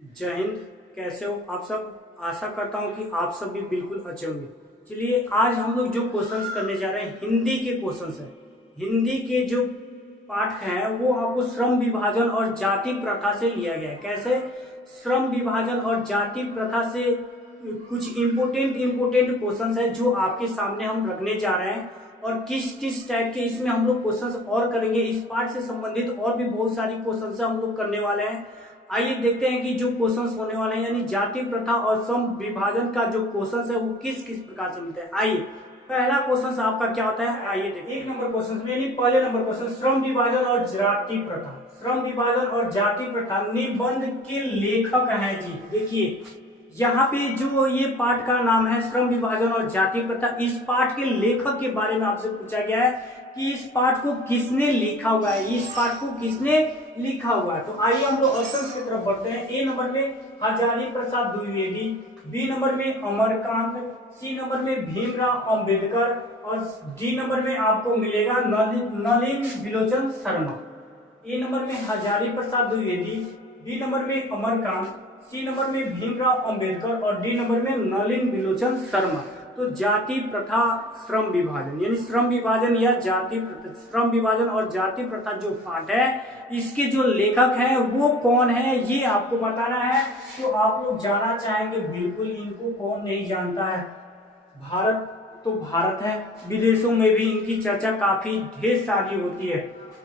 जय हिंद। कैसे हो आप सब। आशा करता हूँ कि आप सब भी बिल्कुल अच्छे होंगे। चलिए आज हम लोग जो क्वेश्चंस करने जा रहे हैं हिंदी के क्वेश्चंस हैं। हिंदी के जो पाठ हैं वो आपको श्रम विभाजन और जाति प्रथा से लिया गया है। कैसे श्रम विभाजन और जाति प्रथा से कुछ इम्पोर्टेंट क्वेश्चंस है जो आपके सामने हम रखने जा रहे हैं। और किस किस टाइप के इसमें हम लोग क्वेश्चंस और करेंगे। इस पाठ से संबंधित और भी बहुत सारी क्वेश्चंस हम लोग करने वाले हैं। आइए देखते हैं कि जो क्वेश्चंस होने वाले हैं यानी जाति प्रथा और श्रम विभाजन का जो क्वेश्चंस है वो किस किस प्रकार से मिलता है। आइए पहला क्वेश्चन आपका क्या होता है। आइए देखिए एक नंबर क्वेश्चन में यानी पहले नंबर क्वेश्चन श्रम विभाजन और जाति प्रथा। श्रम विभाजन और जाति प्रथा निबंध के लेखक हैं जी। देखिए यहाँ पे जो ये पाठ का नाम है श्रम विभाजन और जाति प्रथा, इस पाठ के लेखक के बारे में आपसे पूछा गया है कि इस पाठ को किसने लिखा हुआ है। इस पाठ को किसने लिखा हुआ है। तो आइए हम लोग ऑप्शंस की तरफ बढ़ते हैं। ए नंबर में हजारी प्रसाद द्विवेदी, बी नंबर में अमरकांत, सी नंबर में भीमराव अंबेडकर और डी नंबर में आपको मिलेगा नलिन बिलोचन शर्मा। ए नंबर में हजारी प्रसाद द्विवेदी, बी नंबर में अमरकांत, सी नंबर में भीमराव अंबेडकर और डी नंबर में नलिन बिलोचन शर्मा। तो जाति प्रथा श्रम विभाजन यानी श्रम विभाजन या जाति प्रथा, श्रम विभाजन और जाति प्रथा जो पाठ है इसके जो लेखक हैं वो कौन है ये आपको बताना है। तो आप लोग जानना चाहेंगे बिल्कुल, इनको कौन नहीं जानता है। भारत तो भारत है, विदेशों में भी इनकी चर्चा काफी ढेर सारी होती है।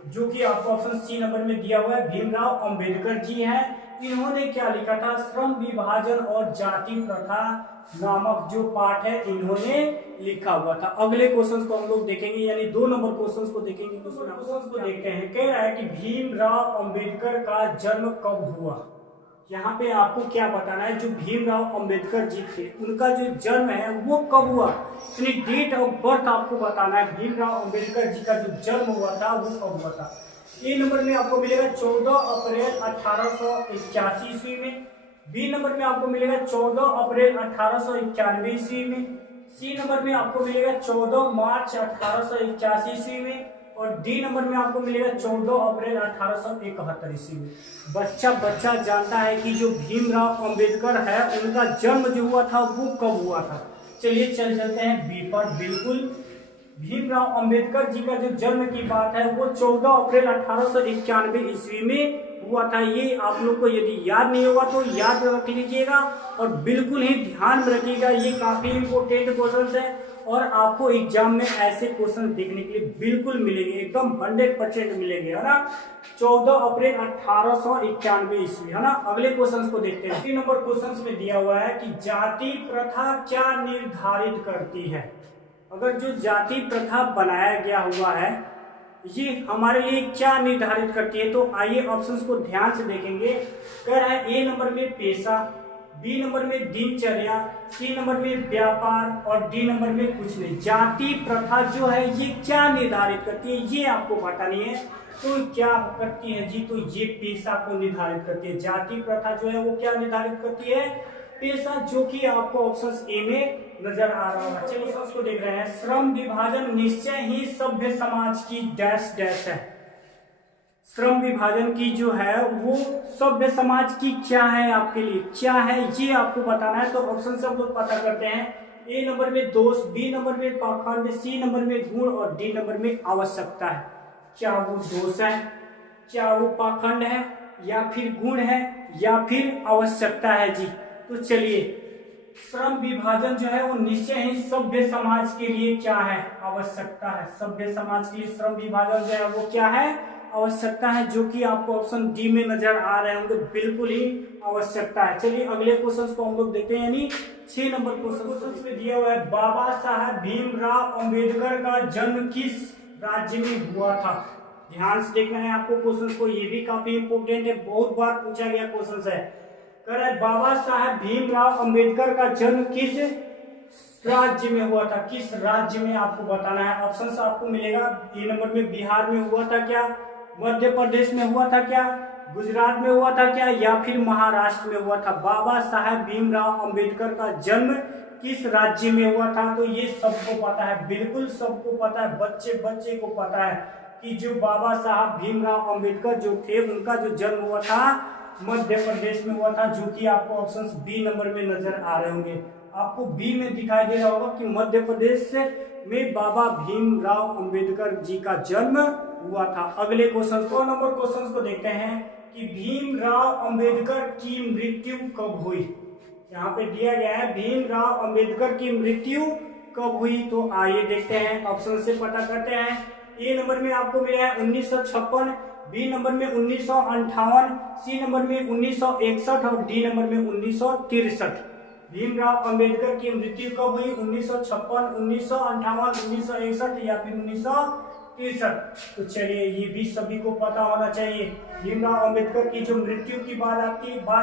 जो कि आपको ऑप्शन सी नंबर में दिया हुआ है भीमराव अंबेडकर जी हैं। इन्होंने क्या लिखा था, श्रम विभाजन और जाति प्रथा नामक जो पाठ है इन्होंने लिखा हुआ था। अगले क्वेश्चन को हम लोग देखेंगे यानी 2 नंबर क्वेश्चन को देखेंगे। क्वेश्चन को देखते हैं। कह रहा है कि भीमराव अंबेडकर का जन्म कब हुआ। यहाँ पे आपको क्या बताना है, जो भीमराव अंबेडकर जी थे उनका जो जन्म है वो कब हुआ, यानी डेट ऑफ बर्थ आपको बताना है। भीमराव अंबेडकर जी का जो जन्म हुआ था वो कब हुआ था। ए नंबर में आपको मिलेगा 14 अप्रैल 1881 ईस्वी में, बी नंबर में आपको मिलेगा 14 अप्रैल 1891 ईस्वी में, सी नंबर में आपको मिलेगा 14 मार्च 1881 ईस्वी में और डी नंबर में आपको मिलेगा 14 अप्रैल 1871 ईस्वी में। बच्चा जानता है कि जो भीमराव अंबेडकर है उनका जन्म जो हुआ था वो कब हुआ था। चलिए चलते हैं बी पर। बिल्कुल भीमराव अंबेडकर जी का जो जन्म की बात है वो 14 अप्रैल 1891 ईस्वी में हुआ था। ये आप लोग को यदि याद नहीं होगा तो याद रख लीजिएगा और बिल्कुल ही ध्यान में रखिएगा। ये काफी इंपोर्टेंट क्वेश्चन है और आपको एग्जाम में ऐसे क्वेश्चन देखने के लिए बिल्कुल मिलेंगे, एकदम 100% मिलेंगे, है ना। 14 अप्रैल 1891 ईस्वी, है ना। अगले क्वेश्चन को देखते हैं। 3 नंबर क्वेश्चन में दिया हुआ है कि जाति प्रथा क्या निर्धारित करती है। अगर जो जाति प्रथा बनाया गया हुआ है ये हमारे लिए क्या निर्धारित करती है। तो आइए ऑप्शंस को ध्यान से देखेंगे। कह रहा है ए नंबर में पेशा, बी नंबर में दिनचर्या, सी नंबर में व्यापार और डी नंबर में कुछ नहीं। जाति प्रथा जो है ये क्या निर्धारित करती है ये आपको बतानी है। तो क्या करती है जी, तो ये पेशा को निर्धारित करती है। जाति प्रथा जो है वो क्या निर्धारित करती है, पेशा, जो कि आपको ऑप्शन ए में नजर आ रहा होगा। चलिए उसको देख रहे हैं। श्रम विभाजन निश्चय ही सभ्य समाज की डैश डैश है। श्रम विभाजन की जो है वो सभ्य समाज की क्या है, आपके लिए क्या है ये आपको बताना है। तो ऑप्शन से हम लोग पता करते हैं। ए नंबर में दोष, बी नंबर में पाखंड, सी नंबर में गुण और डी नंबर में आवश्यकता है। क्या वो दोष है, क्या वो पाखंड है, या फिर गुण है, या फिर आवश्यकता है जी। तो चलिए श्रम विभाजन जो है वो निश्चय ही सभ्य समाज के लिए क्या है, आवश्यकता है। सभ्य समाज के लिए श्रम विभाजन जो है वो क्या है, आवश्यकता है, जो कि आपको ऑप्शन डी में नजर आ रहे होंगे। बिल्कुल ही आवश्यकता है। चलिए अगले क्वेश्चन को हम लोग देखते हैं यानी 6 नंबर क्वेश्चन में दिया हुआ है बाबा साहब भीमराव अंबेडकर का जन्म किस राज्य में हुआ था। ध्यान से देखना है आपको क्वेश्चन को, ये भी काफी इंपोर्टेंट है, बहुत बार पूछा गया क्वेश्चन है। कह रहा है बाबा साहब भीमराव अंबेडकर का जन्म किस राज्य में हुआ था। किस राज्य में आपको बताना है। ऑप्शन आपको मिलेगा। ए नंबर में बिहार में हुआ था क्या, मध्य प्रदेश में हुआ था क्या, गुजरात में हुआ था क्या, या फिर महाराष्ट्र में हुआ था। बाबा साहब भीमराव अंबेडकर का जन्म किस राज्य में हुआ था। तो ये सबको पता है, बिल्कुल सबको पता है, बच्चे को पता है कि जो बाबा साहब भीमराव अंबेडकर जो थे उनका जो जन्म हुआ था मध्य प्रदेश में हुआ था, जो कि आपको ऑप्शन बी नंबर में नजर आ रहे होंगे। आपको बी में दिखाई दे रहा होगा कि मध्य प्रदेश में बाबा भीमराव अंबेडकर जी का जन्म हुआ था। अगले क्वेश्चन को नंबर क्वेश्चन को देखते हैं कि भीमराव अंबेडकर की मृत्यु कब हुई। यहाँ पे दिया गया है भीमराव अंबेडकर की मृत्यु कब हुई, तो आइए देखते हैं, ऑप्शन से पता करते हैं। ए नंबर में आपको मिला है 1956, बी नंबर में 1958, सी नंबर में 1961 और डी नंबर में 1963। भीमराव अंबेडकर की मृत्यु कब हुई, 1956, 1958, 1961 या फिर 1963। तो चलिए ये भी सभी को पता होना चाहिए। भीमराव अंबेडकर की जो मृत्यु की बात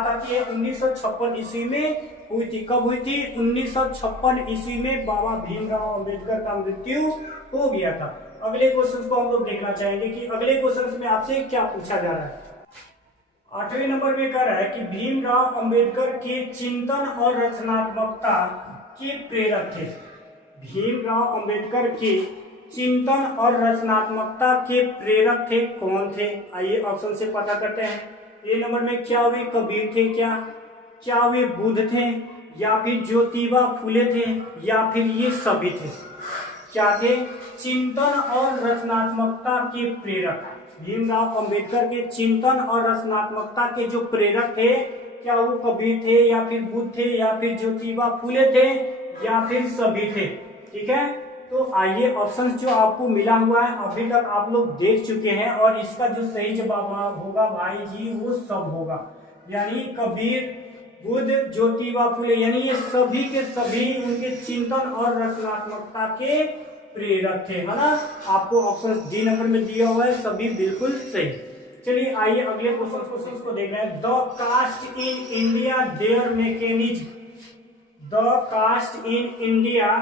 आती है 1956 ईस्वी में हुई थी। कब हुई थी, 1956 ईस्वी में बाबा भीमराव अंबेडकर का मृत्यु हो गया था। अगले क्वेश्चन को हम लोग देखना चाहेंगे कि अगले क्वेश्चन में आपसे क्या पूछा जा रहा है। 8वें नंबर में कह रहा है कि भीमराव अंबेडकर के चिंतन और रचनात्मकता के प्रेरक थे। भीमराव अंबेडकर के चिंतन और रचनात्मकता के प्रेरक थे कौन थे, आइए ऑप्शन से पता करते हैं। ए नंबर में क्या वे कबीर थे, क्या वे बुद्ध थे, या फिर ज्योतिबा फूले थे, या फिर ये सभी थे। क्या थे, चिंतन और रचनात्मकता के प्रेरक। भीमराव अंबेडकर के चिंतन और रचनात्मकता के जो प्रेरक थे, क्या वो कबीर थे, या फिर बुद्ध थे, या फिर ज्योतिबा फूले थे, या फिर सभी थे। ठीक है, तो आइए ऑप्शंस जो आपको मिला हुआ है अभी तक आप लोग देख चुके हैं, और इसका जो सही जवाब होगा भाई जी वो सब होगा, यानी कबीर, बुद्ध, ज्योतिबा फूले, यानी ये सभी के सभी उनके चिंतन और रचनात्मकता के प्रेरक थे, है ना। आपको ऑप्शन डी नंबर में दिया हुआ है, सभी बिल्कुल सही। चलिए आइए अगले क्वेश्चन को देख रहे हैं। The caste in India their mechanism, the caste in India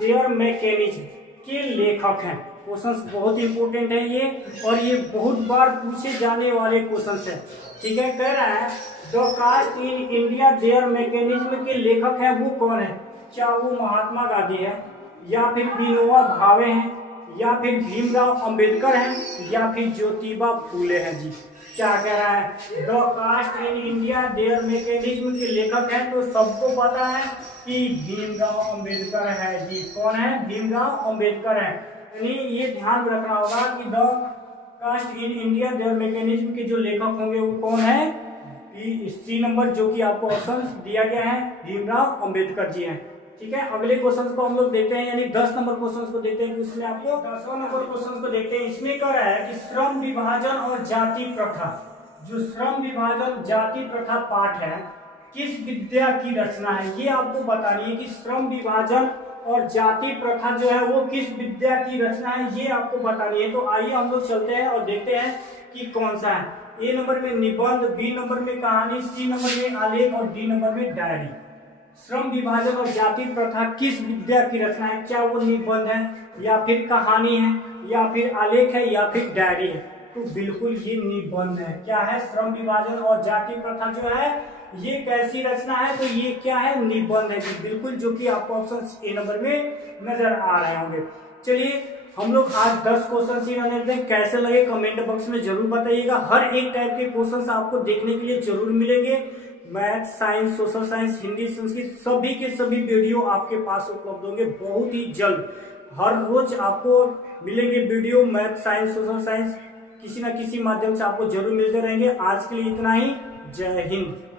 their mechanism के लेखक हैं। क्वेश्चन बहुत इंपॉर्टेंट है ये, और ये बहुत बार पूछे जाने वाले क्वेश्चन है। ठीक है, कह रहा है the caste in India their mechanism के लेखक है वो कौन है। क्या वो महात्मा गांधी है, या फिर विनोबा भावे हैं, या फिर भीमराव अंबेडकर हैं, या फिर ज्योतिबा फूले हैं जी। क्या कह रहा है, the caste in India their mechanism के लेखक हैं, तो सबको पता है कि भीमराव अंबेडकर है जी। कौन है, भीमराव अंबेडकर है। यानी ये ध्यान रखना होगा कि the caste in India their mechanism के जो लेखक होंगे वो कौन है, सी नंबर जो कि आपको ऑप्शन दिया गया है, भीमराव अंबेडकर जी हैं। ठीक है, अगले क्वेश्चन को हम लोग देखते हैं, यानी 10 नंबर क्वेश्चन को देखते हैं। इसमें आपको 10वां नंबर क्वेश्चन को देखते हैं। इसमें कह रहा है कि श्रम विभाजन और जाति प्रथा, जो श्रम विभाजन जाति प्रथा पाठ है किस विद्या की रचना है, ये आपको बतानी है कि श्रम विभाजन और जाति प्रथा जो है वो किस विद्या की रचना है, ये आपको बतानी है। तो आइए हम लोग चलते हैं और देखते हैं कि कौन सा है। ए नंबर में निबंध, बी नंबर में कहानी, सी नंबर में आलेख और डी नंबर में डायरी। श्रम विभाजन और जाति प्रथा किस विद्या की रचना है, क्या वो निबंध है, या फिर कहानी है, या फिर आलेख है, या फिर डायरी है। तो बिल्कुल ये निबंध है। क्या है, श्रम विभाजन और जाति प्रथा जो है ये कैसी रचना है, तो ये क्या है, निबंध है जी, बिल्कुल, जो कि आपको ऑप्शन ए नंबर में नजर आ रहे होंगे। चलिए हम लोग आज 10 क्वेश्चन ही रहने देते हैं। कैसे लगे कमेंट बॉक्स में जरूर बताइएगा। हर एक टाइप के क्वेश्चन आपको देखने के लिए जरूर मिलेंगे। Math, science, social science, Hindi, Sanskrit सभी के सभी वीडियो आपके पास उपलब्ध होंगे बहुत ही जल्द। हर रोज आपको मिलेंगे video, math, science, social science किसी न किसी माध्यम से आपको जरूर मिलते रहेंगे। आज के लिए इतना ही। जय हिंद।